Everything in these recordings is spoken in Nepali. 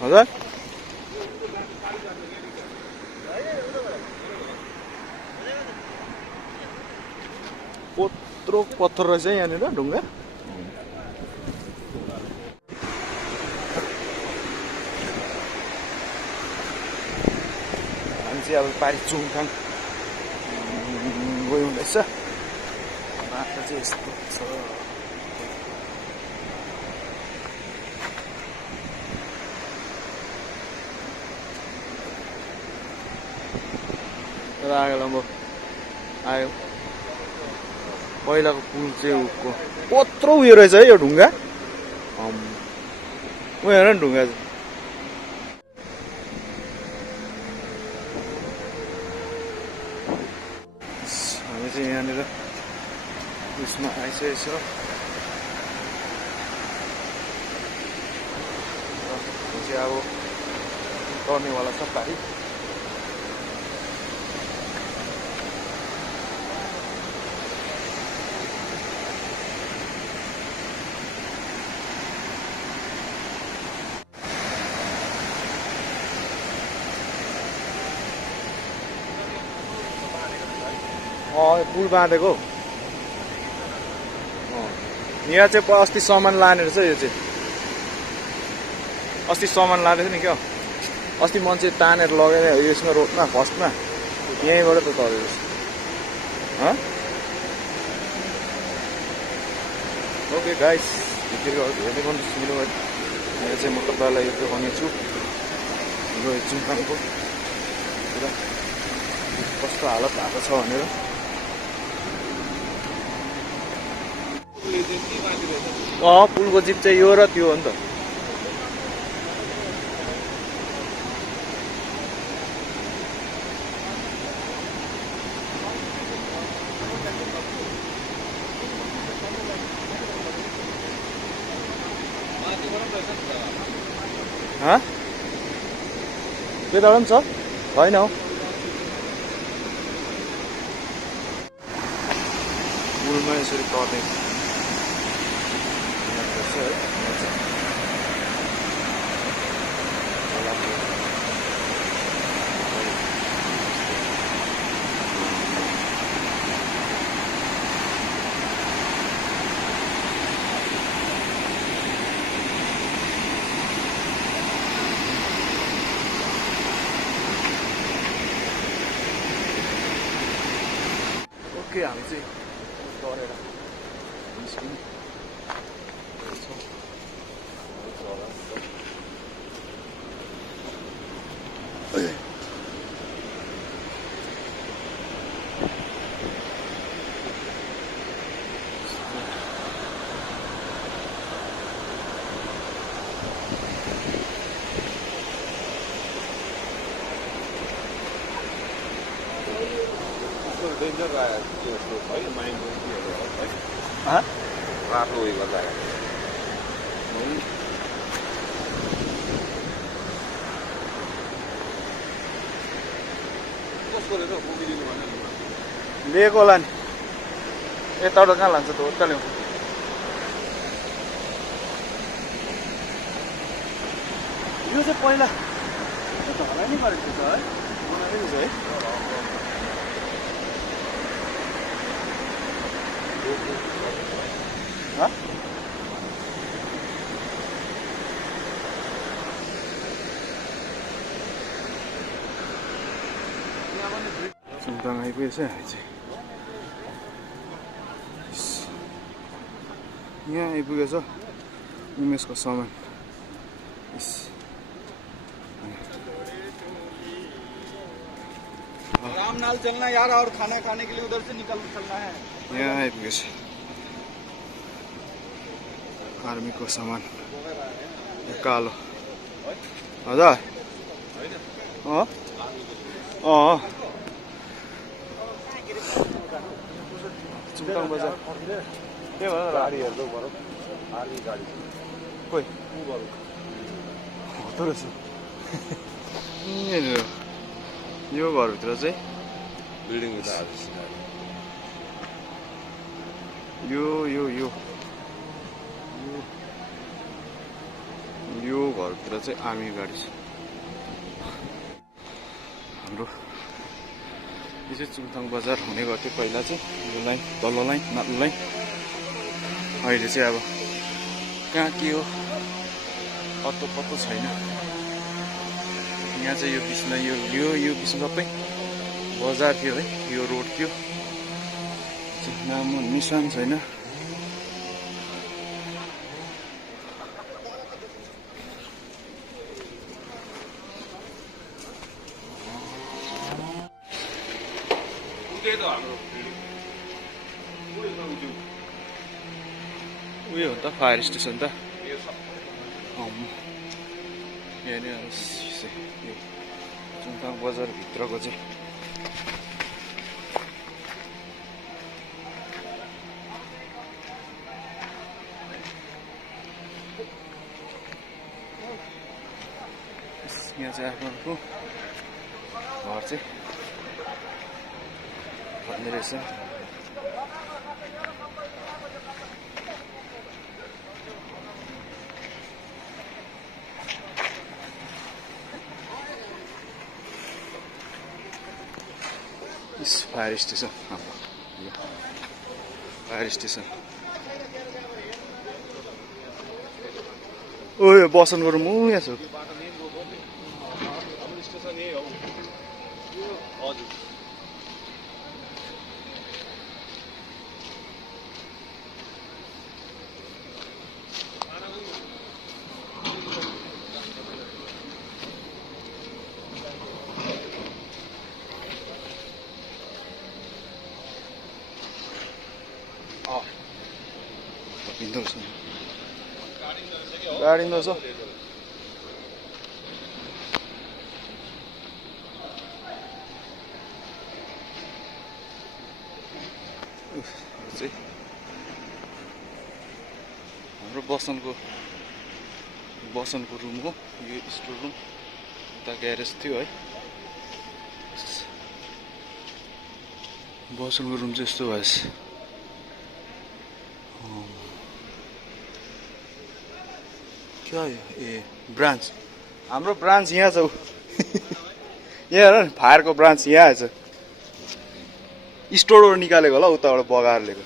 हजुर कत्रो पत्थर रहेछ यहाँनिर ढुङ्गा हामी चाहिँ अब पारि चुङथाङ गयो हुँदैछ बाटो चाहिँ यस्तो छ आयो लम्बो आयो पहिलाको पुल चाहिँ कत्रो उयो रहेछ है यो ढुङ्गा उ हेर नि ढुङ्गा चाहिँ हामी चाहिँ यहाँनिर उसमा आइसकेको छ चाहिँ अब गर्नेवाला छ पारि पुल बाँधेको यहाँ चाहिँ अस्ति सामान लाने रहेछ यो चाहिँ अस्ति सामान लाँदै थियो नि क्या अस्ति मान्छे तानेर लगेर यसमा रोडमा फर्स्टमा यहीँबाट त तरेको ओके गाइस हेर्दै गर्नु यहाँ चाहिँ म तपाईँलाई यो देखाउने छु यो चुङथाङको पुरा कस्तो हालत भएको छ भनेर पुलको जिप चाहिँ यो र त्यो हो नि त त्यताबाट पनि छ होइन हौ पुलमा यसरी तर्ने ओके हामी चाहिँ गरेर निस्क्यौँ डेन्जर लाग्यो है माइन्ड है रातो उयो गर्दा कसको रहेछ बोकिदिनु भने लिएको होला नि यताबाट कहाँ लान्छ त उता ल्याउ यो चाहिँ पहिला ढलाइ नै गरेको छ है बनाएको छ है Chungthang आइपुगेछ हामी चाहिँ यहाँ आइपुगेछ उमेशको सामान आराम नाल चलना यार और खाना खाने के लिए उधर से निकल चलना है यहाँ आइपुगेछ आर्मीको सामान कालो हजुर चुङथाङ बजार के भन गाडी हेर्नु पर्यो आर्मी गाडी कोही हुँदो रहेछ यहाँनिर यो घरभित्र चाहिँ बिल्डिङ यो घरभित्र भित्र चाहिँ आर्मी गाडी छ हाम्रो। यो चाहिँ चुङथाङ बजार हुने गर्थ्यो पहिला चाहिँ, यो लाइन तल्लो लाइन माथिल्लो लाइन। अहिले चाहिँ अब कहाँ के हो पत्तो पत्तो छैन। यहाँ चाहिँ यो बिचमा यो बिचमा सबै बजार थियो है, यो रोड थियो, नाम निशान छैन। उयो हो त फायर स्टेसन त यहाँनिर यो चुङथाङ बजारभित्रको चाहिँ यहाँ चाहिँ आफ्नो घर चाहिँ भन्ने रहेछ। फायर स्टेसन हाम्रो यो फायर स्टेसन। ओ बसनको रुम यहाँ छ। गाडी रहेछ चाहिँ हाम्रो बसनको रुम हो यो, स्टोर रुम। उता ग्यारेज थियो है, बसनको रुम चाहिँ यस्तो भएछ। क्या यो ए ब्रान्च, हाम्रो ब्रान्च यहाँ छ। यहाँ हेर न, फायरको ब्रान्च यहाँ छ। स्टोरबाट निकालेको होला, उताबाट बगाएर लिएको।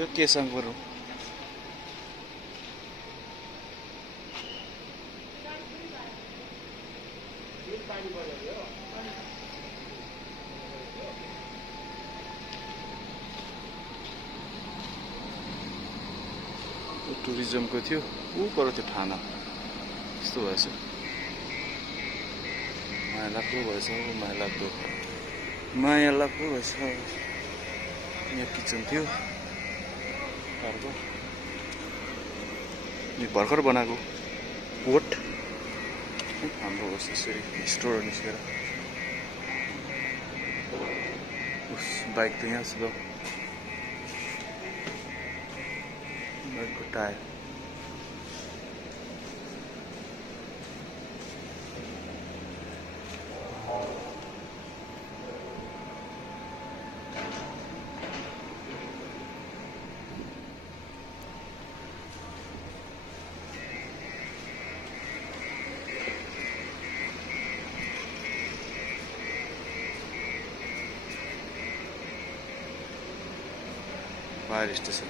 यो केसङको रुम। टुरिज्मको थियो, ऊ पर थियो ठाना। यस्तो भएछ, माया लाग्दो भएछ, माया लाग्दो भएछ। यहाँ किचन थियो अर्को, यो भर्खर बनाएको कोट हाम्रो होस्। यसरी स्टोर निस्केर उस बाइक त यहाँ छ, बाइकको टायर। फायर स्टेसन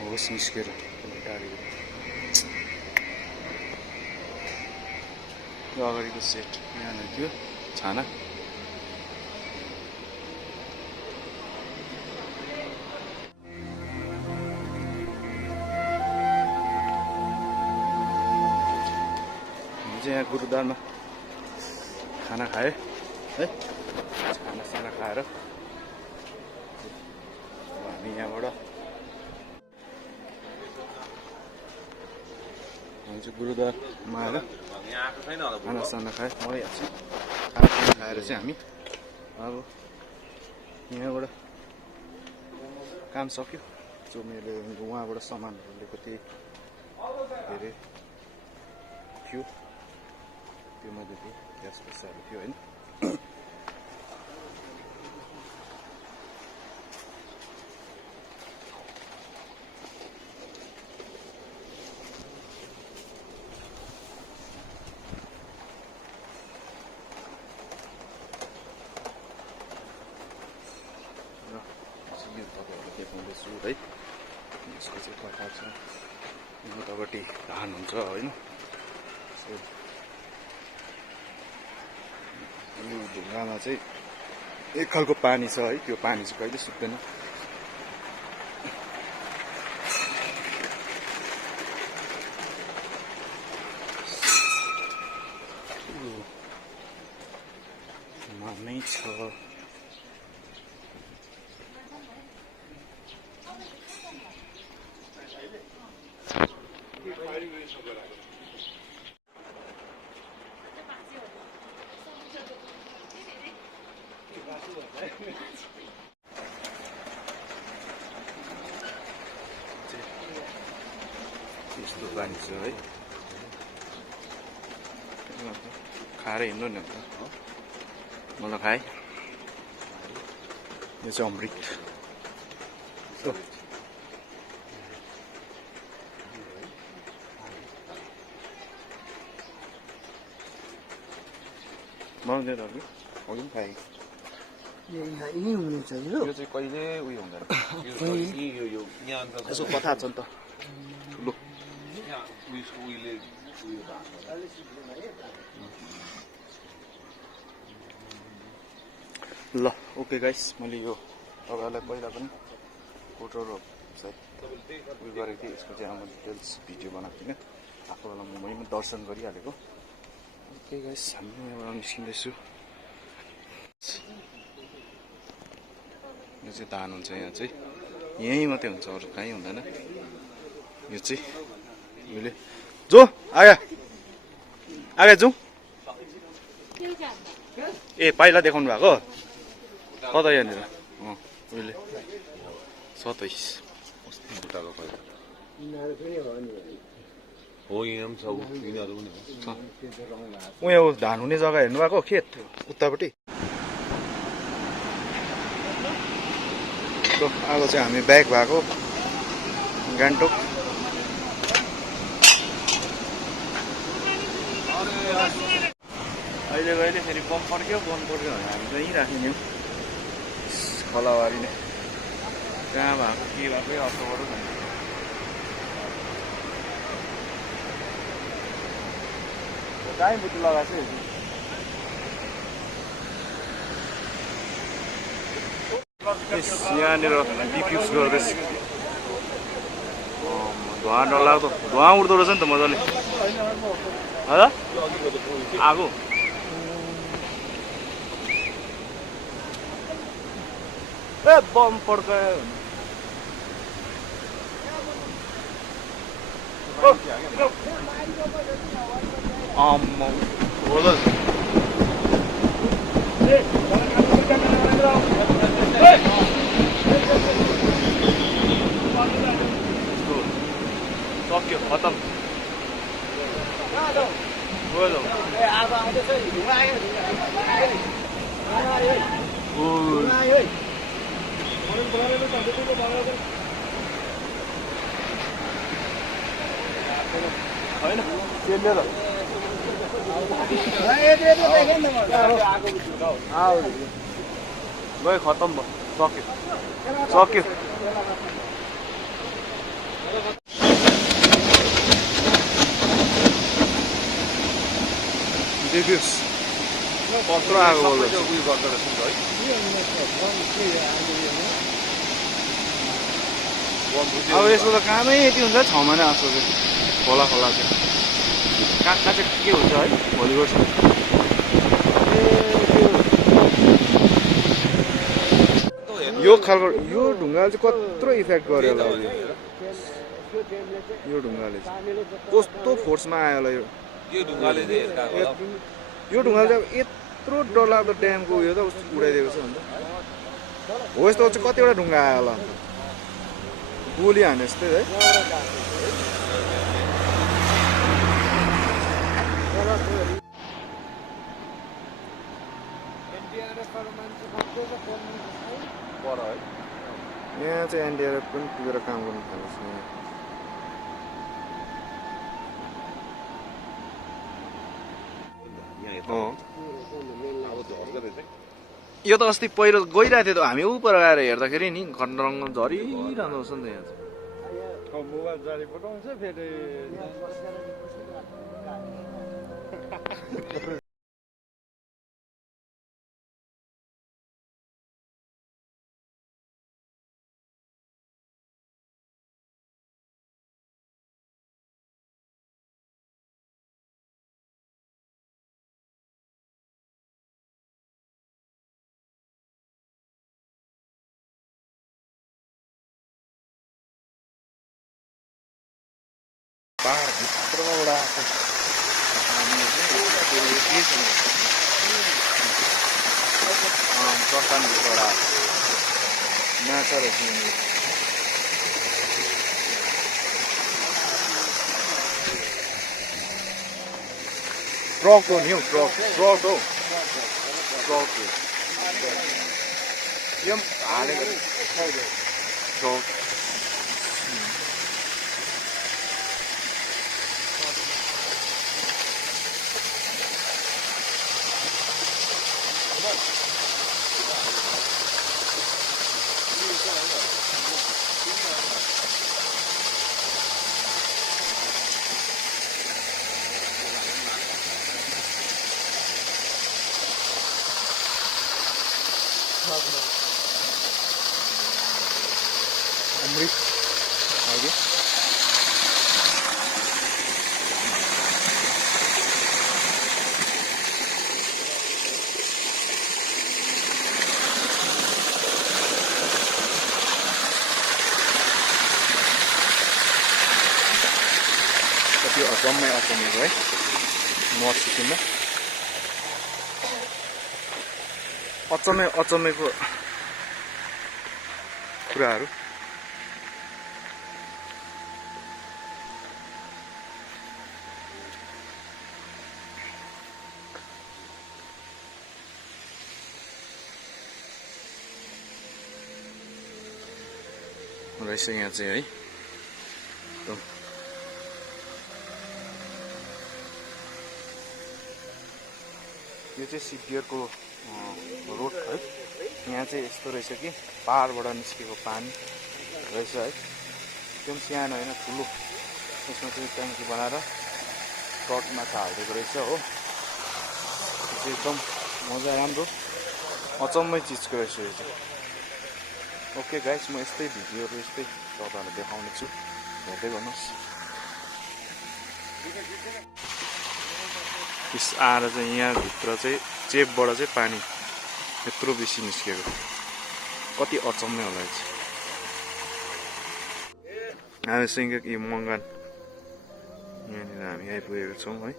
होस् निस्केर टाढी। यो अगाडिको सेट यहाँ थियो छाना। यहाँ गुरुद्वारमा खाना खाएँ है, खाना खाएर हामी यहाँबाट हामी चाहिँ गुरुद्वारमा आएर खाना खाएँ। म यहाँ खाना खाएर चाहिँ हामी अब यहाँबाट काम सक्यो। जो मैले उहाँबाट सामानहरू लिएको थिएँ के अरे थियो त्यो मध्ये थियो ग्यास पैसाहरू थियो होइन तपाईँहरू देखाउँदैछु है यसको चाहिँ कथा छ उतापट्टि धान हुन्छ होइन यो ढुङ्गामा चाहिँ एक खालको पानी छ है त्यो पानी चाहिँ कहिले सुक्दैन मानै छ यस्तो पानी छ है खाएर हिँड्नु नि अन्त मलाई खाए यो चाहिँ अमृत मलाई अघि अघि पनि खाएँ यही हुनेछ यो यो चाहिँ कहिले उयो हुँदैन यसो कथा छ नि त ठुलो ल ओके गाइस मैले यो तपाईँहरूलाई पहिला पनि फोटोहरू सायद उयो गरेको थिएँ यसको चाहिँ मैले डिटेल्स भिडियो बनाएको थिइनँ आफूलाई मुम्बईमा दर्शन गरिहालेको ओके गाइस हामी यहाँबाट निस्किँदैछु यो चाहिँ धान हुन्छ यहाँ चाहिँ यहीँ मात्रै हुन्छ अरू कहीँ हुँदैन यो चाहिँ मैले जो आगा आगा जाउँ ए पहिला देखाउनु भएको कता यहाँनिर उहिले 27 बुट्टाको पहिला हो यहाँ पनि छ यिनीहरू पनि हो उयो धान हुने जग्गा हेर्नु भएको खेत उतापट्टि अब चाहिँ हामी ब्याक भएको गान्तोक अहिले कहिले फेरि बम पड्क्यो भने हामी चाहिँ यहीँ राखिदिउँ खोलावारी नै कहाँ भएको के भएकै अर्थ गरौँ न कहीँ बुट्टी लगाएको छु यहाँनिर डिफ्युज गर्दैछ धुवा डरलाग्दो धुवा उड्दो रहेछ नि त मजाले हजुर आगो ए बम पड्कायो आम्मा होला सक्यो खतम होइन गयो खतम भयो सक्यो सक्यो देखियोस् कत्रो आगो बोल्दैछ उयो गर्दो रहेछ नि है अब यसको त कामै यति हुन्छ 6 महिना जस्तो चाहिँ खोला खोला चाहिँ कहाँ कहाँ चाहिँ के हुन्छ है भोलि गर्छ यो खालको यो ढुङ्गाले चाहिँ कत्रो इफेक्ट गर्यो होला यो ढुङ्गाले कस्तो फोर्समा आयो होला यो ढुङ्गाले यो ढुङ्गाले चाहिँ यत्रो डरलाग्दो ड्यामको उयो त उडाइदिएको छ अन्त हो यस्तो चाहिँ कतिवटा ढुङ्गा आयो होला गोली हाने जस्तै है पर है यहाँ चाहिँ एनडिआरएफ पनि पुगेर काम गर्नु थालेको छ यहाँ। यहाँ अँ अब झर्को रहेछ यो त अस्ति पहिरो गइरहेको थियो त हामी ऊ पर आएर हेर्दाखेरि नि खण्डरङ्ग झरिरहँदो रहेछ नि त यहाँ चाहिँ। मोबाइल जारी पठाउँछ फेरि भित्रबाट आएको हामी चाहिँ त्यो के छ चट्टानभित्रबाट आएको माछा रहेछ यहाँनिर। ट्रक हो नि हौ ट्रक ट्रक हौ ट्रक हो यो पनि हालेको ट्रक। अमृत आगे कति अचम्मै अचम्मेको है नर्थ सिक्किममा अचम्मेको कुराहरू। रहेछ यहाँ चाहिँ है एकदम यो चाहिँ सिपियरको रोड है। यहाँ चाहिँ यस्तो रहेछ कि पहाडबाट निस्केको पानी रहेछ है। एकदम सानो होइन ठुलो यसमा चाहिँ ट्याङ्की बनाएर ट्रकमा चाहिँ हालिदिएको रहेछ हो। यो चाहिँ एकदम मजा राम्रो अचम्मै चिजको रहेछ यो चाहिँ। ओके गाइस म यस्तै भिडियोहरू यस्तै तपाईँहरूलाई देखाउने छु हेर्दै गर्नुहोस्। यस आएर चाहिँ यहाँभित्र चाहिँ चेपबाट चाहिँ पानी यत्रो बेसी निस्केको कति अचम्मै होला चाहिँ। हामीसँग कि मङ्गान यहाँनिर हामी आइपुगेको छौँ है।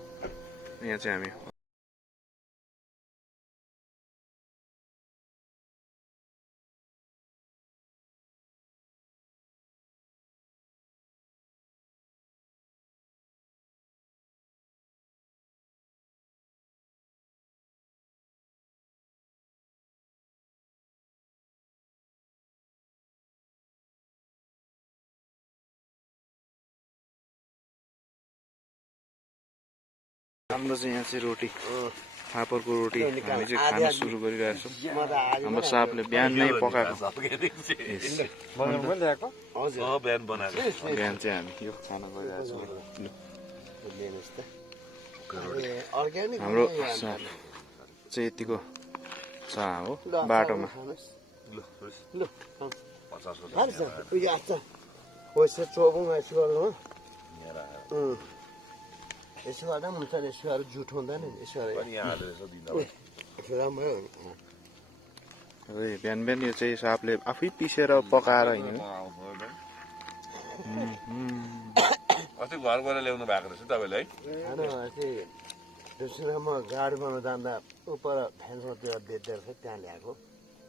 यहाँ चाहिँ हामी हाम्रो चाहिँ यहाँ चाहिँ रोटी फापरको रोटी हामी चाहिँ खान सुरु गरिरहेको छौँ। हाम्रो साहबले बिहान नै पकाएको बिहान बनाएको बिहान चाहिँ हामी यो खाना गरिरहेको छौँ। हाम्रो साहब चाहिँ यतिको छ हो बाटोमा। यसो गर्दा पनि हुन्छ नि, यसोहरू जुठ हुँदैन नि, यसो राम्रो हो। बिहान बिहान यो चाहिँ साहबले आफै पिसेर पकाएर हिँड्यो। अस्ति घर गएर ल्याउनु भएको रहेछ तपाईँले है। त्यसमा म गाडी बनाउनु जाँदा उपर फ्यान्सतिर बेच्दै रहेछ त्यहाँ ल्याएको।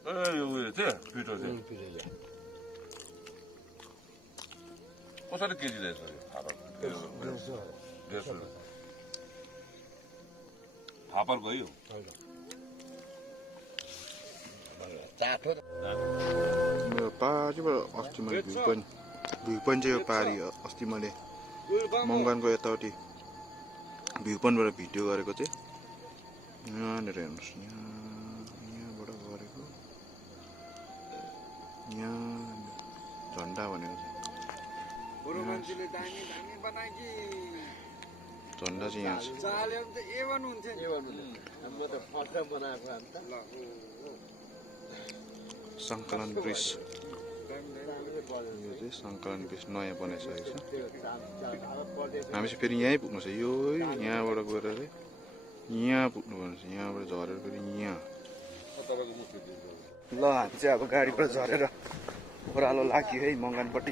ए यो उयो थियो पिठो थियो कसरी केजी रहेछ यो 150 फापर गयो चाठो मेरो पारिबाट अस्ति मैले भ्यू पोइन्ट चाहिँ यो पारि अस्ति मैले मङ्गानको यताउति भ्यू पोइन्टबाट भिडियो गरेको चाहिँ यहाँनिर हेर्नुहोस् यहाँबाट गरेको यहाँ झन्डा भनेको झन्डा चाहिँ यहाँ छ सङ्कलन ब्रिज यो चाहिँ सङ्कलन ब्रिज नयाँ बनाइसकेको छ हामी चाहिँ फेरि यहीँ पुग्नु छ यो यहाँबाट गएर चाहिँ यहाँ पुग्नुपर्ने छ यहाँबाट झरेर फेरि यहाँ ल हामी चाहिँ अब गाडीबाट झरेर ओह्रालो लाग्यो है मङ्गानपट्टि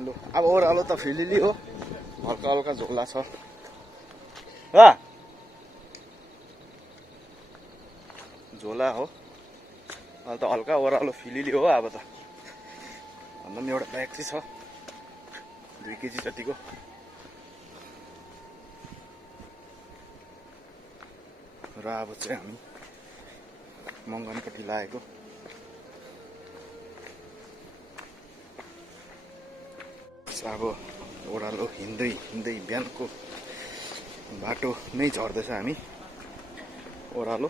ल अब ओह्रालो त फिलिली हो हल्का हल्का झोला छ झोला हो अहिले त हल्का ओह्रालो फिलिली हो अब त भन्दा पनि एउटा ब्याग चाहिँ छ 2 केजी जतिको र अब चाहिँ हामी मङ्गनपट्टि लागेको अब ओह्रालो हिँड्दै हिँड्दै बिहानको बाटो नै झर्दैछ हामी ओह्रालो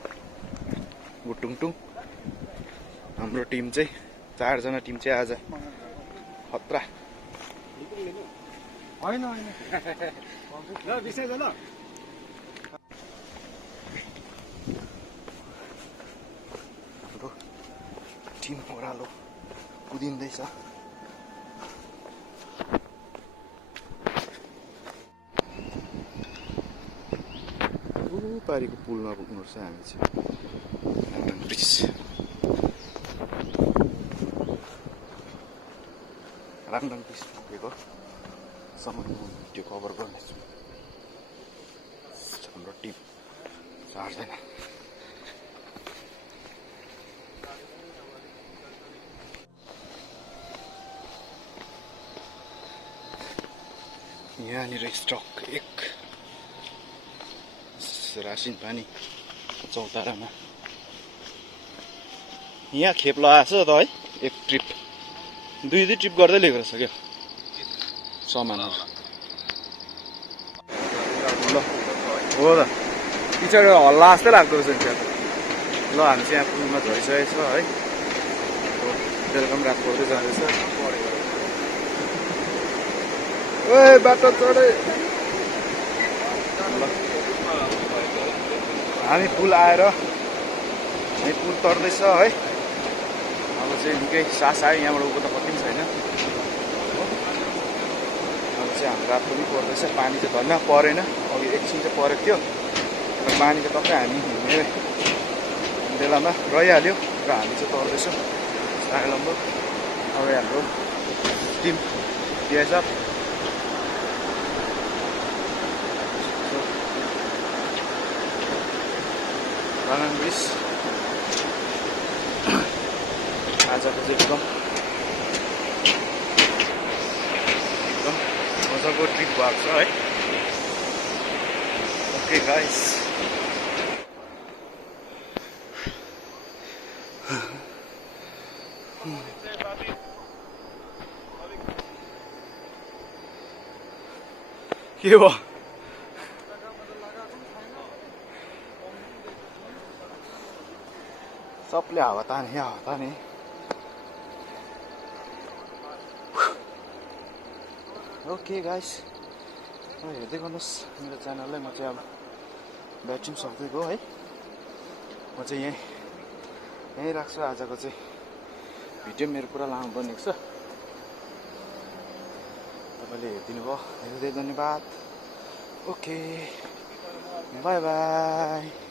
गुटुङटुङ हाम्रो टिम चाहिँ 4 जना टिम चाहिँ आज खतरा होइन ल बिसाइ ल हाम्रो टिम ओह्रालो कुदिँदैछ पारिको पुलमा पुग्नुपर्छ हामी चाहिँ ब्रिज रामदाङ ब्रिज पुगेको सम्म भिडियो कभर गर्नेछु हाम्रो टिम 4 जना यहाँनिर स्टक 1 रासिन पानी चौतारामा यहाँ खेप लगाएको छ त है एक ट्रिप 2 ट्रिप गर्दै लिएको रहेछ क्या सामानहरू ल हो त पछाडि हल्ला जस्तै लाग्दो रहेछ नि त्यहाँ ल हामी चाहिँ यहाँ पुलमा झरिसकेको छ है वेलकम रात पर्दै जाँदैछ ओ बाटो चढे ल हामी पुल आएर है पुल तर्दैछ है अब चाहिँ निकै सास आयो यहाँबाट उको त कति पनि छैन अब चाहिँ हाम्रो रात पनि पर्दैछ पानी चाहिँ धन्न परेन अघि एकछिन चाहिँ परेको थियो र पानी चाहिँ टक्कै हामी हिँड्ने बेलामा रहिहाल्यो र हामी चाहिँ तर्दैछौँ साइलम्बो अब हाम्रो टिम बिएसएफ रामदाङ ब्रिज आजको चाहिँ एकदम मजाको ट्रिप भएको छ है ओके गाइस के भयो सबले हावा ताने ओके गाइस हेर्दै गर्नुहोस् मेरो च्यानललाई म चाहिँ अब ब्याट्री पनि सक्दै गयो है म चाहिँ यहीँ राख्छु आजको चाहिँ भिडियो मेरो पुरा लामो बनेको छ तपाईँले हेरिदिनु भयो धेरै धेरै धन्यवाद ओके बाई बाई